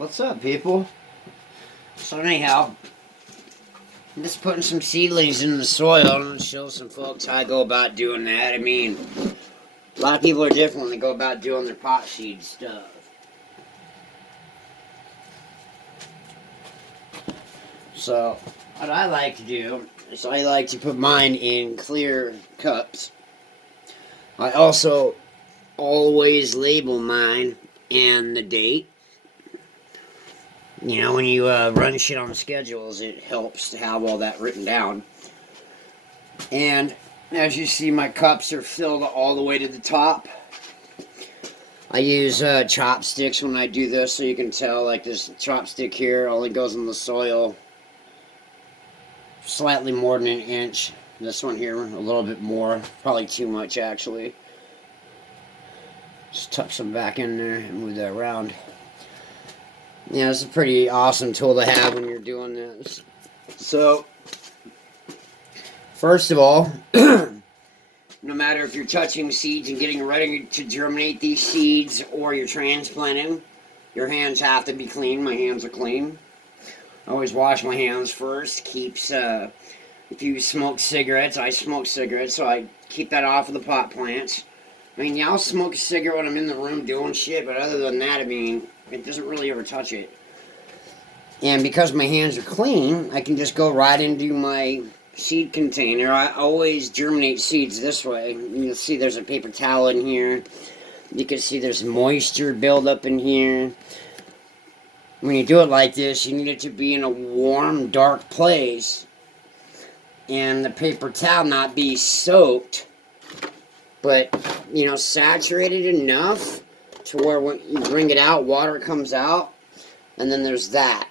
What's up, people? So anyhow, I'm just putting some seedlings in the soil and show some folks how I go about doing that. I mean, a lot of people are different when they go about doing their pot seed stuff. So, what I like to do is I like to put mine in clear cups. I also always label mine and the date. You know, when you run shit on schedules, it helps to have all that written down. And as you see, my cups are filled all the way to the top. I use chopsticks when I do this, so you can tell, like this chopstick here only goes in the soil slightly more than an inch. This one here, a little bit more. Probably too much, actually. Just tuck some back in there and move that around. Yeah, it's a pretty awesome tool to have when you're doing this. So, first of all, no matter if you're touching seeds and getting ready to germinate these seeds or you're transplanting, your hands have to be clean. My hands are clean. I always wash my hands first. Keeps, if you smoke cigarettes, I smoke cigarettes, so I keep that off of the pot plants. I mean, yeah, I'll smoke a cigarette when I'm in the room doing shit, but other than that, I mean, it doesn't really ever touch it. And because my hands are clean, I can just go right into my seed container. I always germinate seeds this way. You'll see there's a paper towel in here. You can see there's moisture buildup in here. When you do it like this, you need it to be in a warm, dark place. And the paper towel not be soaked, but, you know, saturated enough to where when you bring it out, water comes out. And then there's that.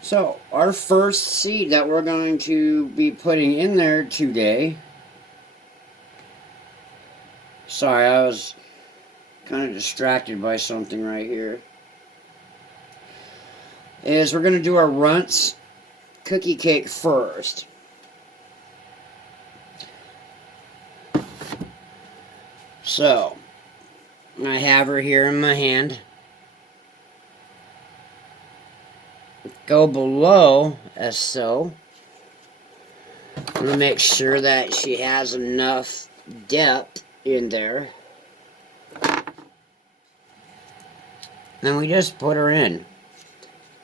So, our first seed that we're going to be putting in there today. Sorry, I was kind of distracted by something right here. Is we're going to do our Runts cookie cake first. So, I have her here in my hand. Go below as so. I'm going to make sure that she has enough depth in there. Then we just put her in.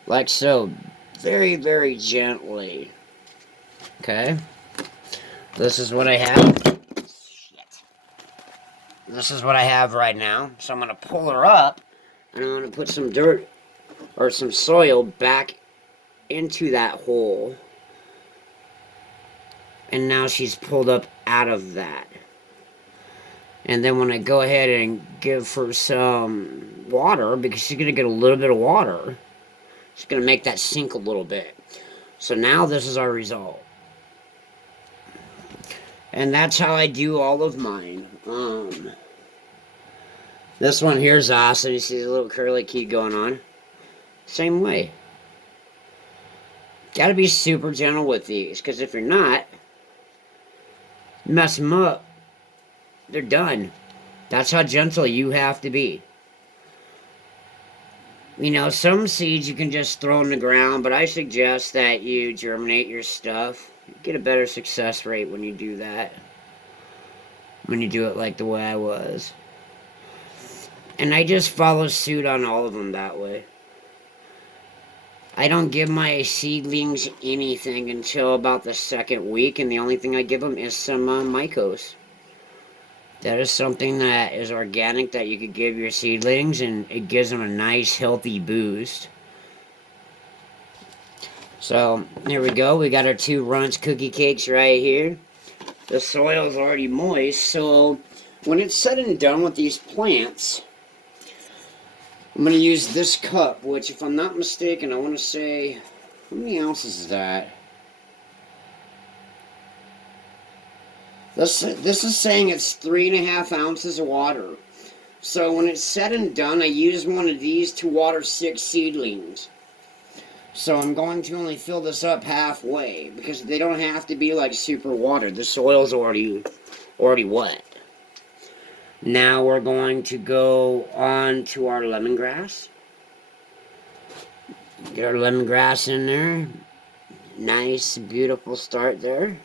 Like so. Very, very gently. Okay. This is what I have. Shit. This is what I have right now. So I'm going to pull her up. And I'm going to put some dirt or some soil back into that hole. And now she's pulled up out of that. And then when I go ahead and give her some water, because she's going to get a little bit of water, she's going to make that sink a little bit. So now this is our result. And that's how I do all of mine. This one here is awesome. You see the little curly key going on. Same way. Gotta be super gentle with these, because if you're not, mess them up, they're done. That's how gentle you have to be. You know, some seeds you can just throw in the ground, but I suggest that you germinate your stuff. You get a better success rate when you do that. When you do it like the way I was. And I just follow suit on all of them that way. I don't give my seedlings anything until about the second week, and the only thing I give them is some mycos. That is something that is organic that you could give your seedlings, and it gives them a nice, healthy boost. So, here we go. We got our 2 Runts cookie cakes right here. The soil is already moist, so when it's said and done with these plants, I'm going to use this cup, which, if I'm not mistaken, I want to say, how many ounces is that? This is saying it's 3.5 ounces of water. So when it's said and done, I use one of these to water 6 seedlings. So I'm going to only fill this up halfway, because they don't have to be like super watered. The soil's already wet. Now we're going to go on to our lemongrass. Get our lemongrass in there. Nice, beautiful start there.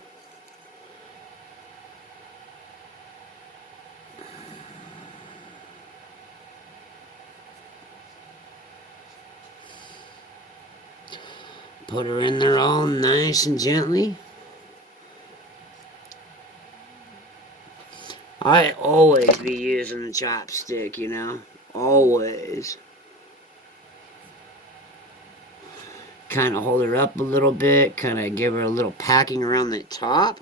Put her in there all nice and gently. I always be using the chopstick, you know. Always. Kind of hold her up a little bit. Kind of give her a little packing around the top.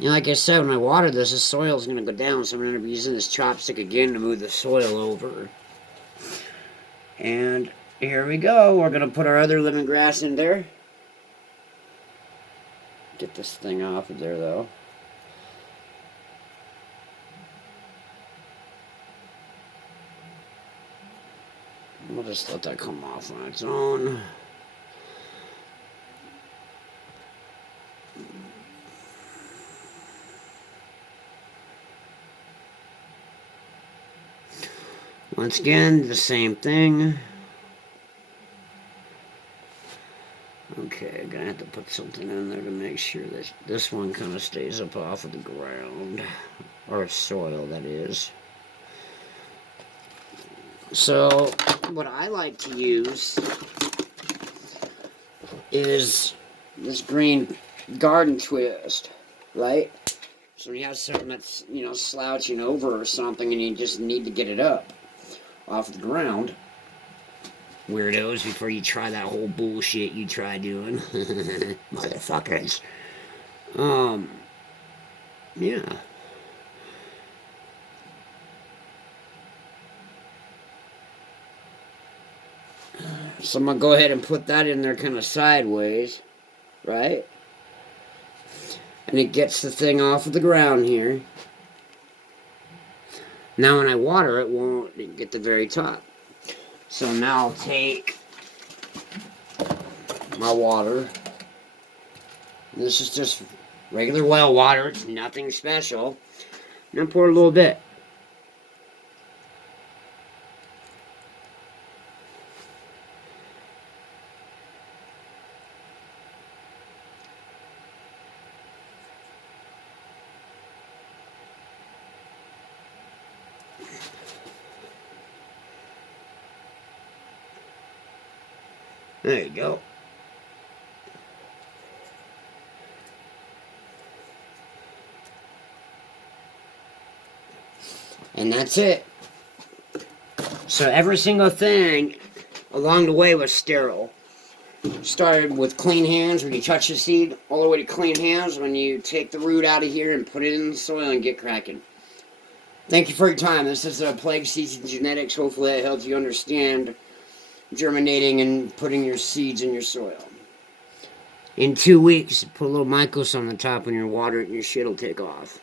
You know, like I said, when I water this, the soil's going to go down. So I'm going to be using this chopstick again to move the soil over. And here we go. We're going to put our other lemongrass in there. Get this thing off of there, though. We'll just let that come off on its own. Once again, the same thing. Okay, I'm gonna have to put something in there to make sure that this one kind of stays up off of the ground. Or soil, that is. So, what I like to use is this green garden twist, right? So when you have something that's, you know, slouching over or something and you just need to get it up off the ground, weirdos, before you try that whole bullshit you try doing, motherfuckers. Yeah. So I'm going to go ahead and put that in there kind of sideways, right? And it gets the thing off of the ground here. Now when I water it, won't get the very top. So now I'll take my water. This is just regular well water. It's nothing special. And I'll pour a little bit. There you go. And that's it. So every single thing along the way was sterile. Started with clean hands when you touch the seed, all the way to clean hands when you take the root out of here and put it in the soil and get cracking. Thank you for your time. This is Plague Seeds and Genetics. Hopefully that helps you understand germinating and putting your seeds in your soil. In 2 weeks, put a little mycos on the top when you water it and your shit will take off.